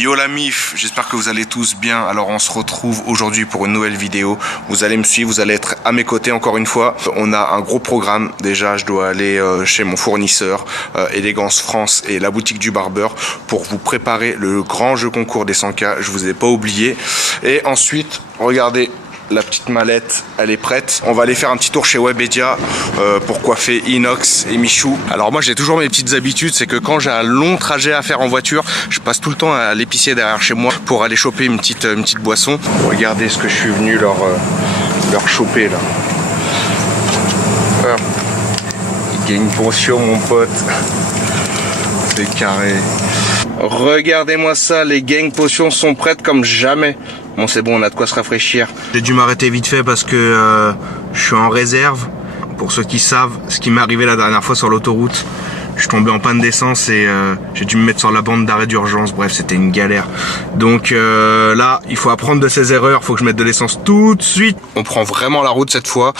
Yo la mif, j'espère que vous allez tous bien. Alors on se retrouve aujourd'hui pour une nouvelle vidéo. Vous allez me suivre, vous allez être à mes côtés encore une fois. On a un gros programme. Déjà je dois aller chez mon fournisseur Élégance France et la boutique du barbeur pour vous préparer le grand jeu concours des 100K. Je vous ai pas oublié. Et ensuite, regardez, la petite mallette, elle est prête. On va aller faire un petit tour chez Webedia pour coiffer Inox et Michou. Alors moi j'ai toujours mes petites habitudes, c'est que quand j'ai un long trajet à faire en voiture, je passe tout le temps à l'épicier derrière chez moi pour aller choper une petite boisson. Regardez ce que je suis venu leur choper là. Il gagne une potion mon pote. C'est carré. Regardez-moi ça, les gang potions sont prêtes comme jamais. Bon c'est bon, on a de quoi se rafraîchir. J'ai dû m'arrêter vite fait parce que je suis en réserve. Pour ceux qui savent, ce qui m'est arrivé la dernière fois sur l'autoroute, je suis tombé en panne d'essence et j'ai dû me mettre sur la bande d'arrêt d'urgence. Bref, c'était une galère. Donc là, il faut apprendre de ses erreurs. Il faut que je mette de l'essence tout de suite. On prend vraiment la route cette fois.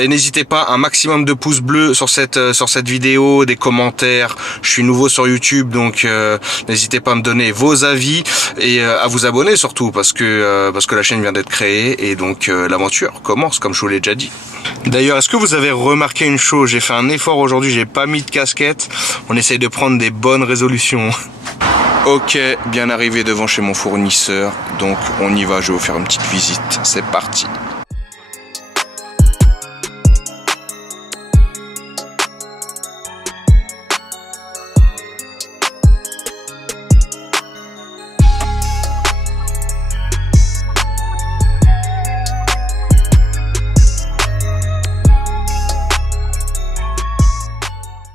Et n'hésitez pas, un maximum de pouces bleus sur cette vidéo, des commentaires. Je suis nouveau sur YouTube, donc n'hésitez pas à me donner vos avis et à vous abonner surtout parce que la chaîne vient d'être créée et donc l'aventure commence comme je vous l'ai déjà dit. D'ailleurs, est-ce que vous avez remarqué une chose? J'ai fait un effort aujourd'hui, j'ai pas mis de casquette. On essaye de prendre des bonnes résolutions. Ok, bien arrivé devant chez mon fournisseur. Donc on y va, je vais vous faire une petite visite. C'est parti.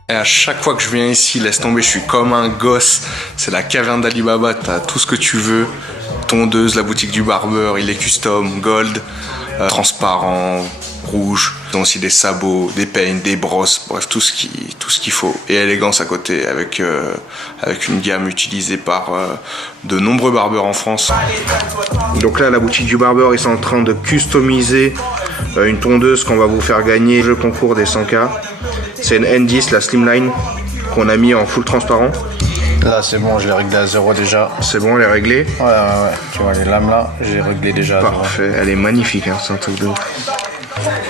Et à chaque fois que je viens ici, laisse tomber, je suis comme un gosse. C'est la caverne d'Alibaba, t'as tout ce que tu veux. Tondeuse, la boutique du barbeur, il est custom, gold, transparent, rouge. Ils ont aussi des sabots, des peignes, des brosses, bref, tout ce qu'il faut. Et élégance à côté, avec une gamme utilisée par de nombreux barbeurs en France. Donc là, la boutique du barbeur, ils sont en train de customiser une tondeuse qu'on va vous faire gagner. Le jeu concours des 100K. C'est une N10, la Slimline, qu'on a mis en full transparent. Là c'est bon, je l'ai réglé à 0 déjà. C'est bon, elle est réglée? Ouais. Tu vois les lames là, j'ai réglé déjà à 0. Parfait, elle est magnifique, hein, c'est un truc de ouf.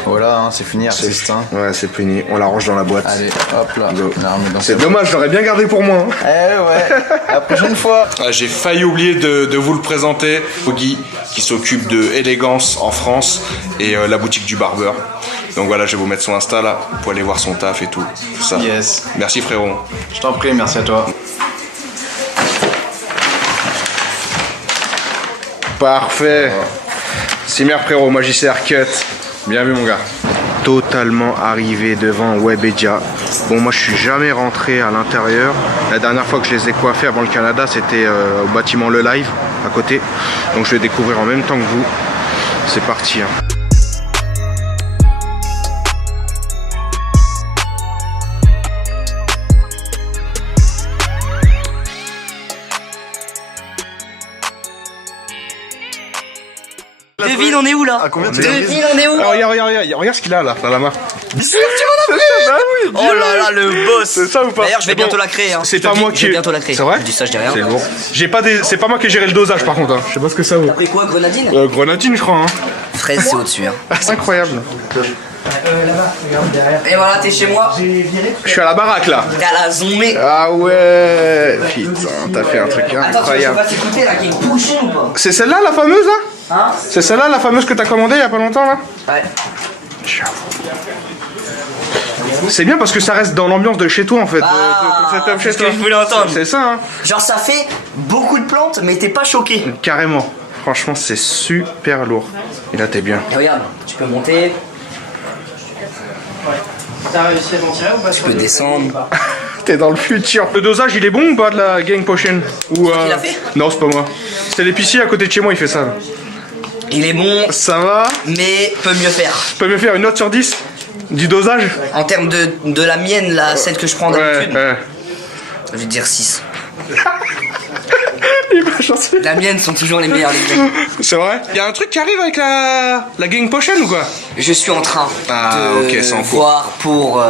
Voilà, hein, c'est fini, artiste. Hein. Ouais, c'est fini, on la range dans la boîte. Allez, hop là. C'est dommage, je l'aurais bien gardé pour moi. Hein. Ouais, la prochaine fois. J'ai failli oublier de vous le présenter. Guy, qui s'occupe de Élégance en France et la boutique du barbeur. Donc voilà, je vais vous mettre son Insta là, pour aller voir son taf et tout ça. Yes. Merci frérot. Je t'en prie, merci à toi. Parfait. Simer frérot, Magicé Cut. Bien vu mon gars. Totalement arrivé devant Webedia. Bon, moi je suis jamais rentré à l'intérieur. La dernière fois que je les ai coiffés avant le Canada, c'était au bâtiment Le Live à côté. Donc je vais découvrir en même temps que vous. C'est parti. Hein. Devine, on est où là? À combien tu Devine, on est où? Ah, regarde ce qu'il a là, dans la main. Oh là là, le boss! C'est ça ou pas? D'ailleurs, je vais bientôt la créer. Hein. C'est pas moi qui. Je vais bientôt la créer. C'est vrai? Je dis ça, je dis rien. C'est lourd. C'est pas moi qui ai géré le dosage par contre. Hein. Je sais pas ce que ça vaut. T'as pris quoi, grenadine? Grenadine, je crois. Hein. Fraise, c'est au-dessus. Hein. Ah, c'est incroyable. Et voilà, t'es chez moi. Je suis à la baraque là. T'as la zoomée. Ah ouais. Putain, t'as fait un truc Attends, tu veux qu'on incroyable. va s'écouter là, qui est bouchon ou pas? C'est celle-là la fameuse là? Hein? C'est celle-là la fameuse que t'as commandée il y a pas longtemps là? Ouais. C'est bien parce que ça reste dans l'ambiance de chez toi en fait. C'est chez ce toi. que je voulais entendre. C'est ça hein. Genre, ça fait beaucoup de plantes, mais t'es pas choqué. Carrément. Franchement, c'est super lourd. Et là, t'es bien. Et regarde, tu peux monter. T'as réussi à t'en tirer ou pas? Tu peux descendre. T'es dans le futur. Le dosage, il est bon ou pas de la Gang Potion ou, qui l'a fait? Non, c'est pas moi. C'est l'épicier à côté de chez moi, il fait ça. Il est bon, Ça va? mais peut mieux faire. Je peux me faire une note sur 10 du dosage? En termes de la mienne, là, celle que je prends d'habitude, Ouais. je vais te dire 6. Il m'a La mienne sont toujours les meilleures, les gars. C'est vrai? Y a un truc qui arrive avec la gang potion ou quoi? Je suis en train de ok, c'est en cours. voir pour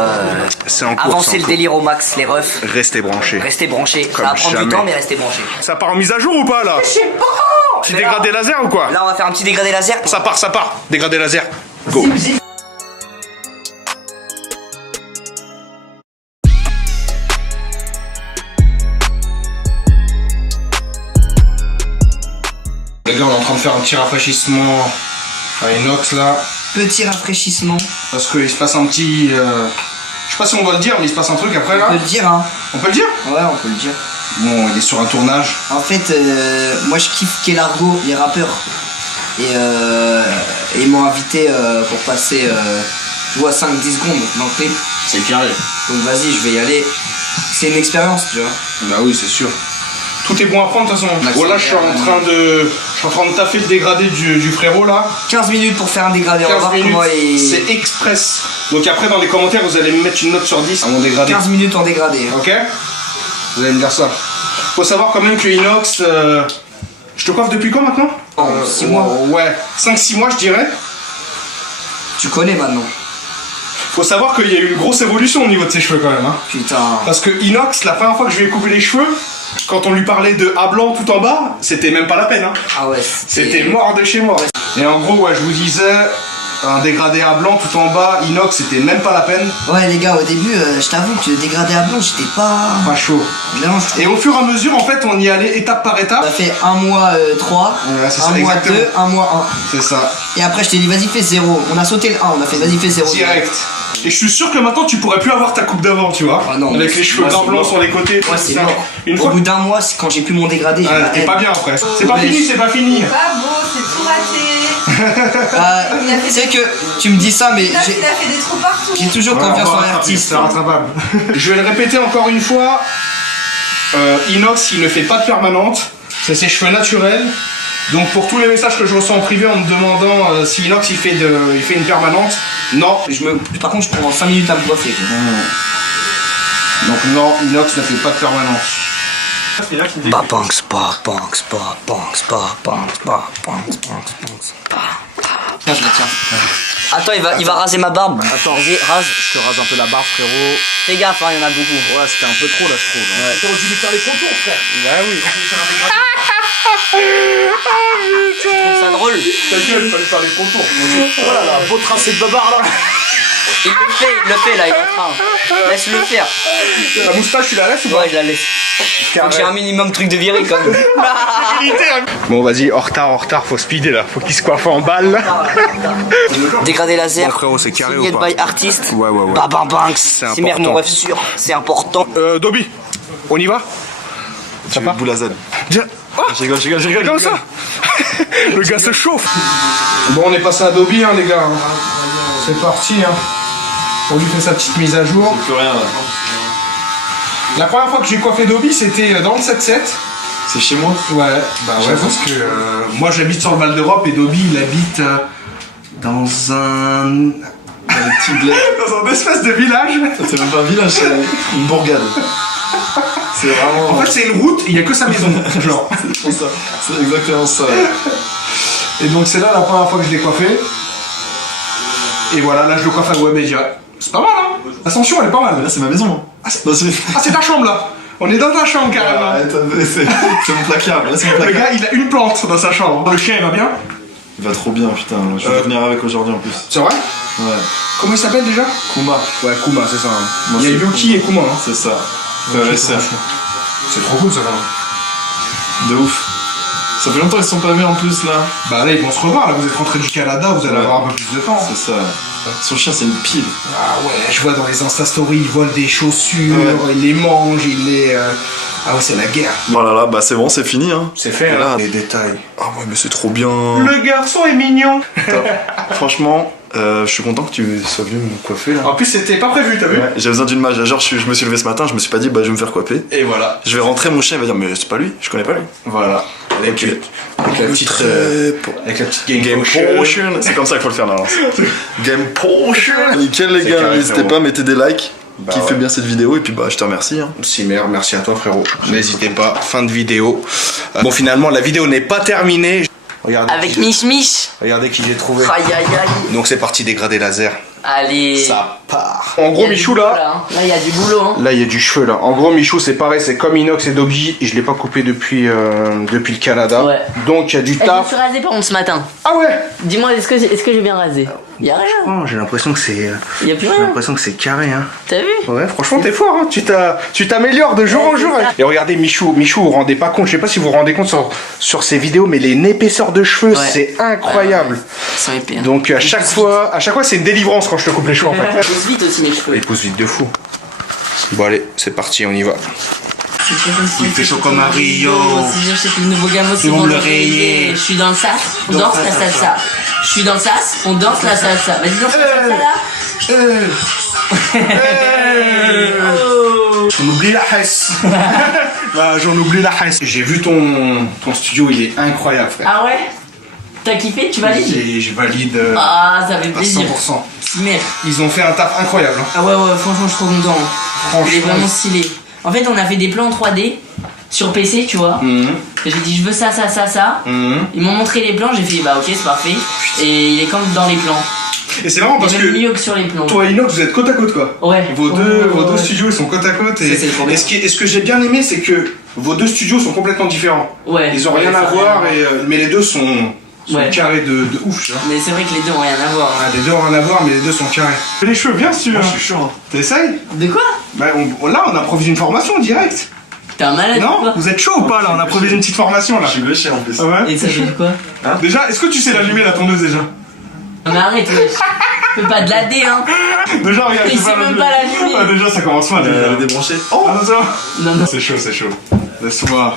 C'est en cours, c'est avancer en le cours. délire au max, les refs. Restez branchés. Restez branchés. Comme Ça va prendre jamais. du temps, mais restez branchés. Ça part en mise à jour ou pas là? Je sais pas. Petit dégradé laser ou quoi? Là, on va faire un petit dégradé laser. Ça part. Dégradé laser. Go. Les gars, on est en train de faire un petit rafraîchissement à inox là. Petit rafraîchissement. Parce qu'il se passe un petit. Je sais pas si on doit le dire, mais il se passe un truc après là. On peut le dire, hein. On peut le dire? Ouais, on peut le dire. Bon, il est sur un tournage. En fait, moi je kiffe Kelargo, les rappeurs. Et ils m'ont invité pour passer, tu vois, 5-10 secondes dans le clip. C'est carré. Donc vas-y, je vais y aller. C'est une expérience, tu vois. Bah oui, c'est sûr. Tout est bon à prendre de toute façon. Voilà, je suis en train de taffer le dégradé du frérot là. 15 minutes pour faire un dégradé, on va 15 voir minutes, comment il... c'est express. Donc après dans les commentaires vous allez me mettre une note sur 10 à mon dégradé. 15 minutes en dégradé. Ok? Vous allez me dire ça. Faut savoir quand même que Inox, je te coiffe depuis quand maintenant? 6 mois. Ouais, 5-6 mois je dirais. Tu connais maintenant. Faut savoir qu'il y a eu une grosse évolution au niveau de ses cheveux quand même. Hein. Putain. Parce que Inox, la première fois que je lui ai coupé les cheveux, quand on lui parlait de A blanc tout en bas, c'était même pas la peine. Hein. Ah ouais, C'était mort de chez moi. Et en gros, ouais, je vous disais, un dégradé à blanc tout en bas, inox, c'était même pas la peine. Ouais, les gars, au début, je t'avoue que le dégradé à blanc, j'étais pas. Pas chaud. Vraiment, je Et au fur et à mesure, en fait, on y allait étape par On étape. a fait un mois 3, Ouais, c'est ça, un mois exactement. 2, un mois C'est ça. 1. Et après, je t'ai dit, vas-y, fais 0. On a sauté le 1, on a fait, vas-y, fais 0. Direct. Et je suis sûr que maintenant, tu pourrais plus avoir ta coupe d'avant, tu vois. Ah non, avec les cheveux moi, gras c'est blancs mort. sur les côtés. Moi, c'est ça. mort. Une Au fois. bout d'un mois, c'est quand j'ai plus mon dégradé. j'ai Ah, la t'es haine. pas bien après. C'est pas Ouais. fini, c'est pas fini. Pas beau, c'est tout raté. Tu sais que tu me dis ça, mais Là, j'ai il a fait des trous partout. j'ai toujours Ouais, confiance on va en rattraper, l'artiste. c'est rattrapable. Je vais le répéter encore une fois. Inox, il ne fait pas de permanente. C'est ses cheveux naturels. Donc pour tous les messages que je reçois en privé en me demandant si Inox il fait une permanente, non. Par contre, je prends 5 minutes à me coiffer. quoi. Donc non, Inox ne fait pas de permanente. Bah, banks, bah, banks, bah, banks, bah, banks, bah, banks, banks, banks, bah. Tiens, je le tiens. Attends, il va raser ma barbe. Attends, vas-y, rase. Je te rase un peu la barbe, frérot. Fais gaffe, hein, il y en a beaucoup. Ouais, c'était un peu trop là, je trouve. Ouais. T'aurais dû lui faire les contours, frère. Bah oui. Je trouve ça drôle. Ta gueule, il fallait faire les contours. Voilà, là, beau tracé de babar là. Il le fait là, il est en train. Laisse-le faire. La moustache, tu la laisses ou pas? Ouais, je la laisse. Faut que j'ai un minimum truc de viril quand même. Bon, vas-y, en retard, faut speeder là. Faut qu'il se coiffe en balle là. Dégradé laser. Bon, frérot, c'est carré signé ou pas? by artiste. Ouais. Bah, banks. C'est C'est merde, important. mon rêve sûr. C'est important. Dobby, on y va? Ça part Boulazade. Tiens. Oh, Je rigole. comme ça. Le gars se chauffe. Bon, on est passé à Dobby, hein, les gars. C'est parti, hein. On lui fait sa petite mise à jour. Plus rien là. La première fois que j'ai coiffé Dobby, c'était dans le 7-7. C'est chez moi. Ouais, bah ouais, parce que moi j'habite sur le Val d'Europe et Dobby il habite dans un. Petit bled. Dans un espèce de village. C'est même pas un village, c'est une bourgade. C'est vraiment. En fait, c'est une route, il y a que sa maison, genre. C'est ça. C'est exactement ça. Et donc, c'est là la première fois que je l'ai coiffé. Et voilà, là je le coiffe à Webedia. C'est pas mal, hein. L'ascension elle est pas mal. Là, c'est ma maison. Ah, Non, c'est. c'est ta chambre là. On est dans ta chambre carrément. Arrête, c'est mon placard. Là, c'est mon Le placard. gars il a une plante dans sa chambre. Le chien il va bien? Il va trop bien, putain. Je vais venir avec aujourd'hui en plus. C'est vrai? Ouais. Comment il s'appelle déjà? Kuma. Ouais, Kuma, c'est ça. Moi, Il y a c'est Yuki et Kuma. Hein. C'est ça. Frère et sœur. C'est trop cool ça quand même. De ouf. Ça fait longtemps qu'ils se sont pas vus en plus là. Bah là ils vont se revoir, là vous êtes rentré du Canada, vous allez Ouais. avoir un peu plus de temps. C'est ça. Son chien, c'est une pile. Ah ouais, je vois dans les Insta Stories, ils volent des chaussures, Ouais. ils les mangent, ils les... Ah ouais, c'est la guerre. Oh là là, bah c'est bon, c'est fini hein. C'est fait, Et là, hein. Les détails. Ah ouais, mais c'est trop bien. Le garçon est mignon. Top. Franchement, je suis content que tu sois venu me coiffer là. En plus c'était pas prévu, t'as vu? Ouais, j'ai besoin d'une mage. Genre, je me suis levé ce matin, je me suis pas dit, bah je vais me faire coiffer. Et voilà. Je vais rentrer, mon chien il va dire, mais c'est pas lui, je connais pas lui. Voilà. Avec, Ok. avec la petite... avec la petite Game Potion. C'est comme ça qu'il faut le faire là. Game Potion. Nickel les C'est gars, carré, n'hésitez frérot. pas, mettez des likes. qui fait bien cette vidéo et puis bah je te remercie. Hein. Simer, merci à toi frérot. N'hésitez pas, fin de vidéo. Bon finalement la vidéo n'est pas terminée. Regardez Avec Mich Mich. Regardez qui j'ai trouvé. Aïe aïe aïe. Donc c'est parti dégradé laser. Allez. Ça part. En gros Il y a Michou du là. boulot, hein. Là il y a du boulot. Hein. Là il y a du cheveu là. En gros Michou c'est pareil, c'est comme inox et Dobby. Je l'ai pas coupé depuis le Canada. Ouais. Donc il y a du Je me taf. suis rasé par contre ce matin. Ah ouais. Dis-moi, est-ce que j'ai bien rasé? Y'a rien. Oh, j'ai l'impression que c'est. Y'a plus J'ai rien. l'impression que c'est carré hein. T'as vu? Ouais, franchement, t'es fort, hein. Tu t'améliores de jour en jour. c'est ça. Et regardez, Michou, vous vous rendez pas compte, je sais pas si vous vous rendez compte sur ces vidéos, mais les épaisseurs de cheveux, Ouais. c'est incroyable. Ils sont épais. Hein. Donc à chaque fois, c'est une délivrance quand je te coupe les cheveux en fait. Ils poussent vite aussi mes cheveux. Il pousse vite de fou. Bon, allez, c'est parti, on y va. Il fait chaud comme un Rio. Si j'achète le nouveau gamo, c'est bon le rayer. Je suis dans le sas, on danse la salsa. Je suis dans le sas, on danse la salsa. Vas-y, danse la salsa là. J'en oublie la hesse. Bah, j'en oublie la hesse. J'ai vu ton studio, il est incroyable, frère. Ah ouais? T'as kiffé? Tu valides? Je valide Ah, ça fait à plaisir. 100%. Merde. Ils ont fait un taf incroyable. Hein. Ah ouais, franchement, je suis trop content. Franchement. Il est vraiment stylé. En fait, on a fait des plans en 3D sur PC, tu vois. J'ai dit, je veux ça, ça, ça, ça. Ils m'ont montré les plans, j'ai fait, bah ok, c'est parfait. Et il est comme dans les plans. Et c'est marrant parce Il est même que mieux que sur les plans. toi et Inox, vous êtes côte à côte quoi. Ouais. Vos deux Ouais. studios ils sont côte à côte. Et, Ça, c'est trop bien. et ce que j'ai bien aimé, c'est que vos deux studios sont complètement différents. Ouais. Ils ont rien Ouais, à ça a voir, rien à mais les deux sont Ouais. carrés de ouf. Tu vois. Mais c'est vrai que les deux ont rien à voir. Ah, les deux ont rien à voir, mais les deux sont carrés. Fais les cheveux bien si tu veux. Je suis chaud. Hein. T'essayes De quoi? Bah, là, on improvise une formation direct. T'es un malade ou Non quoi? Vous êtes chaud ou pas là? On improvise une petite formation là. Je suis gaucher en plus. Ah ouais. Et ça fait quoi? Déjà, est-ce que tu sais l'allumer la tondeuse déjà? Non mais arrête, wesh. Fais pas de la D, hein. Déjà, regarde, Il tu sait vas même l'allumer. pas l'allumer. Ah, déjà, ça commence mal. déjà. Débranché. Oh, attention. Non, non. C'est chaud, c'est chaud. Laisse-moi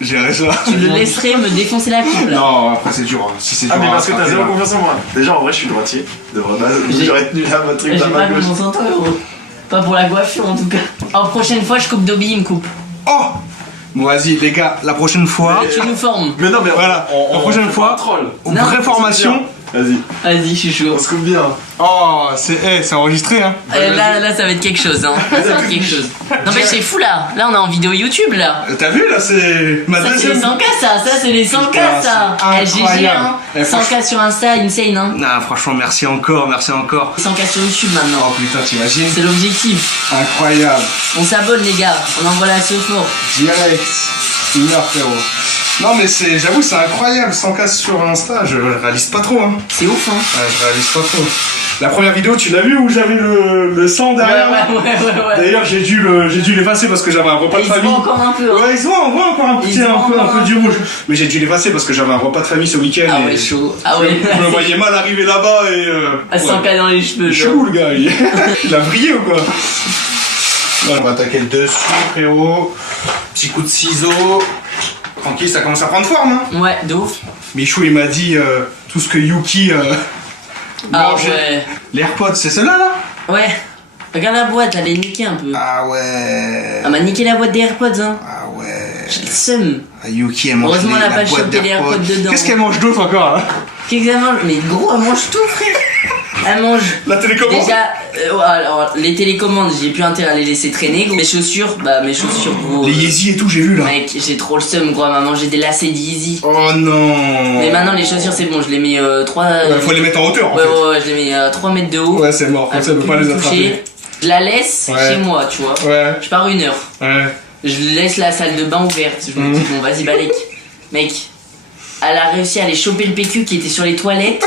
gérer ça. Tu le laisserais me défoncer la coupe là. Non, après c'est dur. Si c'est dur. Ah mais à parce que t'as rattraper, zéro là. confiance en moi. Déjà en vrai je suis droitier. De vrai base. J'ai- J'aurais tenu là votre truc J'ai de la pas main gauche. confiance en toi, gros. Pas pour la coiffure en tout cas. En prochaine fois, je coupe Dobby, il me coupe. Oh. Bon, vas-y, les gars, la prochaine fois. Et tu nous formes. Mais non mais Voilà, la prochaine fait fois, pas un troll. une vraie formation. Vas-y. Vas-y, je suis chaud. On se coupe bien. Oh, c'est enregistré, hein. Là, ça va être quelque chose, hein. Là, ça va être quelque chose. Non, mais c'est fou là. Là, on est en vidéo YouTube là. T'as vu, là, c'est ma Ça, c'est les deuxième. 100K, ça. Ça, c'est les 100K, Putain, ça. c'est GG, incroyable. hein. Eh, 100K sur Insta, insane, hein. Non, franchement, merci encore, merci encore. 100K sur YouTube maintenant. Oh putain, t'imagines? C'est l'objectif. Incroyable. On s'abonne, les gars. On envoie la sauce fort. Direct. Une heure, frérot. Non, mais j'avoue, c'est incroyable. 100K sur Insta, je réalise pas trop, hein. C'est ouf, hein. Ouais, je réalise pas trop. La première vidéo, tu l'as vu où j'avais le sang derrière là Ouais. D'ailleurs, j'ai dû l'effacer parce que j'avais un repas Et de il se famille. voit encore un peu, hein. Ouais, il se voit, on voit encore un Il petit, se un voit peu encore du un rouge. Mais j'ai dû l'effacer parce que j'avais un repas de famille ce week-end. Ah et ouais, chaud. Ah ouais. Je me voyais mal arriver là-bas et. À 100K dans les cheveux. genre. Chelou le gars, il a brillé ou quoi? Voilà, on va attaquer le dessus, frérot. Petit coup de ciseau. Tranquille, ça commence à prendre forme, hein. Ouais, de ouf. Michou, il m'a dit tout ce que Yuki Ah mangeait. ouais. Les AirPods, c'est ceux-là, là? Ouais. Regarde la boîte, elle est niquée un peu. Ah ouais. Elle m'a niqué la boîte des AirPods, hein. Ah ouais. J'ai le seum. Ah, Yuki, elle mange Heureusement, elle a la pas boîte chopé les d'AirPods. AirPods dedans. Qu'est-ce qu'elle mange d'autre encore, hein? Qu'est-ce qu'elle mange? Mais gros, elle mange tout, frère. Elle mange. La télécommande? Déjà, ouais, alors les télécommandes, j'ai plus intérêt à les laisser traîner. Mes chaussures, gros. Les Yeezy et tout, j'ai vu, là. Mec, j'ai trop le seum, gros. Elle m'a mangé des lacets d'Yeezy. Oh non. Mais maintenant, les chaussures, c'est bon, je les mets 3. Ouais, faut les mettre en hauteur, en Ouais, fait. ouais, je les mets 3 mètres de haut. Ouais, c'est mort. Comme ça, elle peut pas les attraper. Je la laisse Ouais. chez moi, tu vois. Ouais. Je pars 1 heure. Ouais. Je laisse la salle de bain ouverte. Je me dis, bon, vas-y, balèque. Mec, elle a réussi à aller choper le PQ qui était sur les toilettes.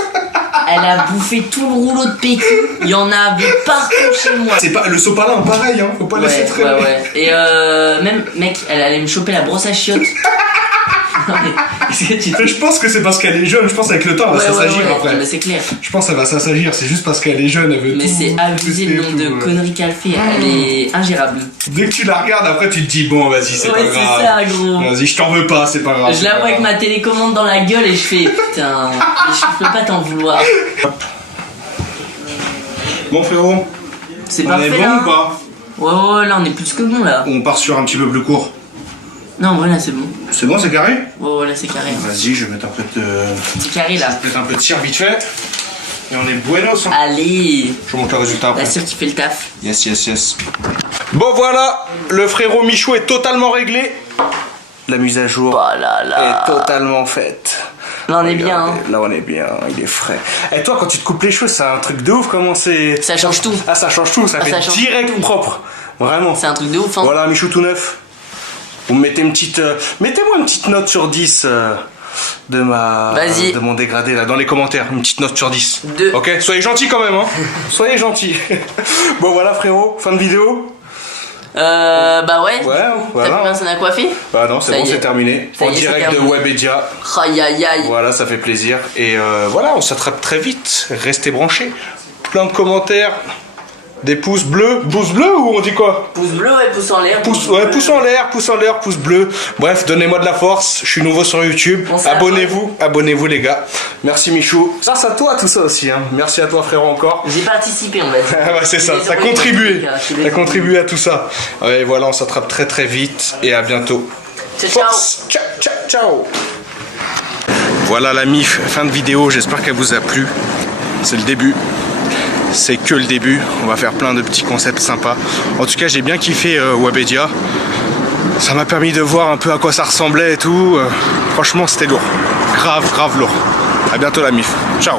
Elle a bouffé tout le rouleau de PQ. Il y en avait partout chez moi. C'est pas le sopalin, pareil, hein. Faut pas laisser traîner. Ouais. Et même, mec, elle allait me choper la brosse à chiottes. Non, mais, est-ce que tu te- Je pense que c'est parce qu'elle est jeune, je pense qu'avec le temps elle va s'assagir après. Mais c'est clair. Je pense qu'elle va s'assagir, c'est juste parce qu'elle est jeune, elle veut Mais tout c'est abusé le nombre tester et de tout, conneries qu'elle fait. Elle est ingérable. Dès que tu la regardes, après tu te dis bon vas-y c'est pas Ouais, grave. c'est ça, gros. Vas-y, je t'en veux pas, c'est pas grave. Je la vois avec ma télécommande dans la gueule et je fais putain, je peux pas t'en vouloir. Bon frérot, C'est on parfait est bon là. ou pas? Ouais, là on est plus que bon là. On part sur un petit peu plus court. Non, voilà, c'est bon. C'est bon, c'est carré? Ouais, là c'est carré. Vas-y, je vais mettre un peu de... C'est carré là. Peut-être un peu de cire vite fait. Et on est buenos. Hein. Allez. Je vous montre le résultat après. La sœur qui fait le taf. Yes, yes, yes. Bon voilà, le frérot Michou est totalement réglé. La mise à jour Oh là là. est totalement faite. Là on est bien. Hein. Là on est bien, il est frais. Et toi quand tu te coupes les cheveux, c'est un truc de ouf, comment c'est... Ça change tout. Ah ça change tout, ça fait ça change direct propre. Vraiment. C'est un truc de ouf. Hein. Voilà Michou tout neuf. Vous me mettez une petite... Mettez-moi une petite note sur 10 de mon dégradé là dans les commentaires. Une petite note sur 10. 2. Ok, soyez gentils quand même hein. Soyez gentils. Bon voilà frérot, fin de vidéo. Bah ouais. Ouais, T'as voilà. plus personne à coiffer? Bah non, c'est Ça bon, y est. c'est terminé. Ça En y est, c'est direct de terminé. Webedia. Aïe aïe aïe. Voilà, ça fait plaisir. Et voilà, on s'attrape très vite. Restez branchés. Plein de commentaires. Des pouces bleus. Pouces bleus ou on dit quoi? Pouce bleu, ouais, pouce en l'air. Pouce, ouais, pouce en l'air, pouce bleu. Bref, donnez-moi de la force. Je suis nouveau sur YouTube. On s'abonne. Abonnez-vous les gars. Merci Michou. Grâce à toi tout ça aussi. Hein. Merci à toi frérot encore. J'ai participé, on va dire. Ah bah c'est ça, t'as contribué. T'as contribué à tout ça. Et voilà, on s'attrape très très vite. Et à bientôt. Ciao, ciao. Force. Ciao, ciao, ciao. Voilà la MIF, fin de vidéo. J'espère qu'elle vous a plu. C'est le début. C'est que le début, on va faire plein de petits concepts sympas. En tout cas j'ai bien kiffé Webedia. Ça m'a permis de voir un peu à quoi ça ressemblait et tout. Franchement c'était lourd, grave lourd. À bientôt la MIF, ciao.